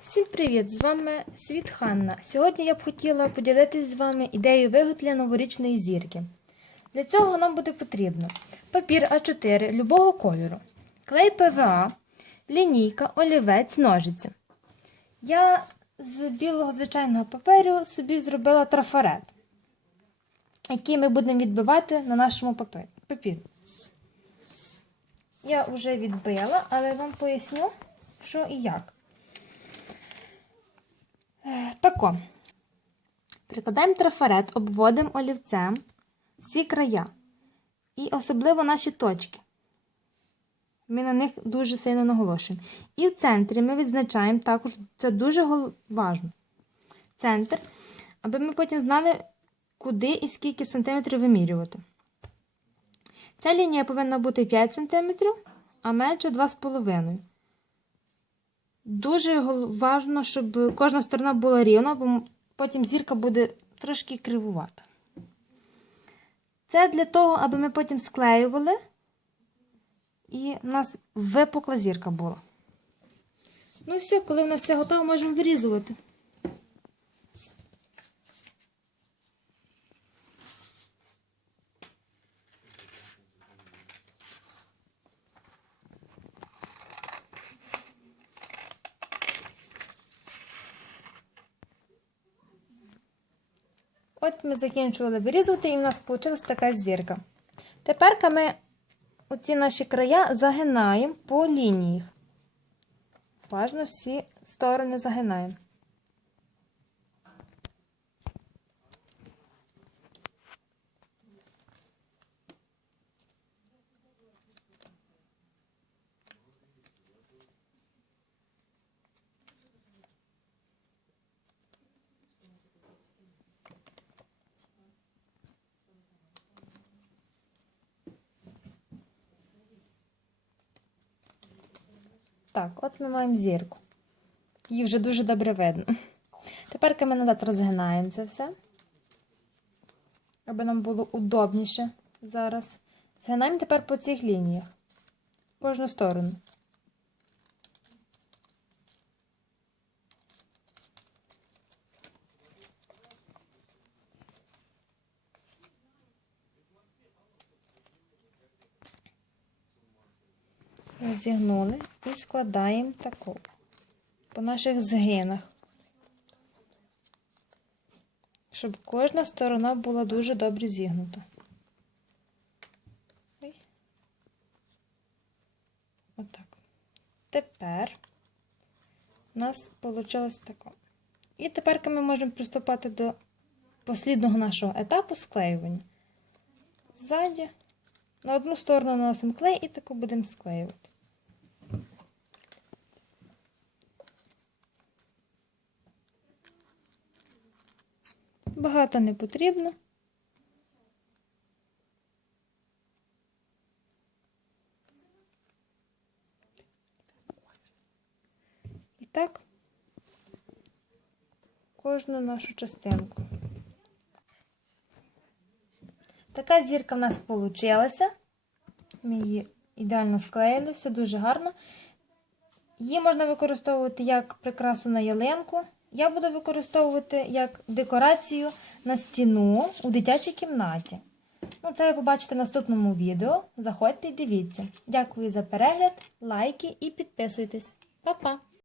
Всім привіт! З вами Світ Ханна. Сьогодні я б хотіла поділитися з вами ідеєю виготовлення новорічної зірки. Для цього нам буде потрібно папір А4 любого кольору, клей ПВА, лінійка, олівець, ножиці. Я з білого звичайного паперу собі зробила трафарет, який ми будемо відбивати на нашому папірі. Я вже відбила, але вам поясню, що і як. Тако. Прикладаємо трафарет, обводимо олівцем всі края. І особливо наші точки. Ми на них дуже сильно наголошуємо. І в центрі ми відзначаємо також, це дуже важливо. Центр, аби ми потім знали, куди і скільки сантиметрів вимірювати. Ця лінія повинна бути 5 см, а менше 2,5 Дуже важливо, щоб кожна сторона була рівна, бо потім зірка буде трошки кривувата. Це для того, аби ми потім склеювали, і в нас випукла зірка була. Ну все, коли в нас все готово, можемо вирізувати. От ми закінчували вирізувати, і в нас вийшла така зірка. Тепер ми оці наші края загинаємо по лініях. Важно всі сторони загинаємо. Так, от ми маємо зірку. Її вже дуже добре видно. Тепер ми назад розгинаємо це все, аби нам було удобніше зараз. Згинаємо тепер по цих лініях. Кожну сторону. Розігнули і складаємо таку по наших згинах, щоб кожна сторона була дуже добре зігнута. Отак. Тепер у нас вийшло тако. І тепер ми можемо приступати до послідного нашого етапу склеювання. Ззаді. На одну сторону наносимо клей і таку будемо склеювати. Багато не потрібно. І так, кожну нашу частинку. Така зірка в нас вийшла. Ми її ідеально склеїли, все дуже гарно. Її можна використовувати як прикрасу на ялинку. Я буду використовувати як декорацію на стіну у дитячій кімнаті. Ну, це ви побачите в наступному відео. Заходьте і дивіться. Дякую за перегляд, лайки і підписуйтесь. Па-па!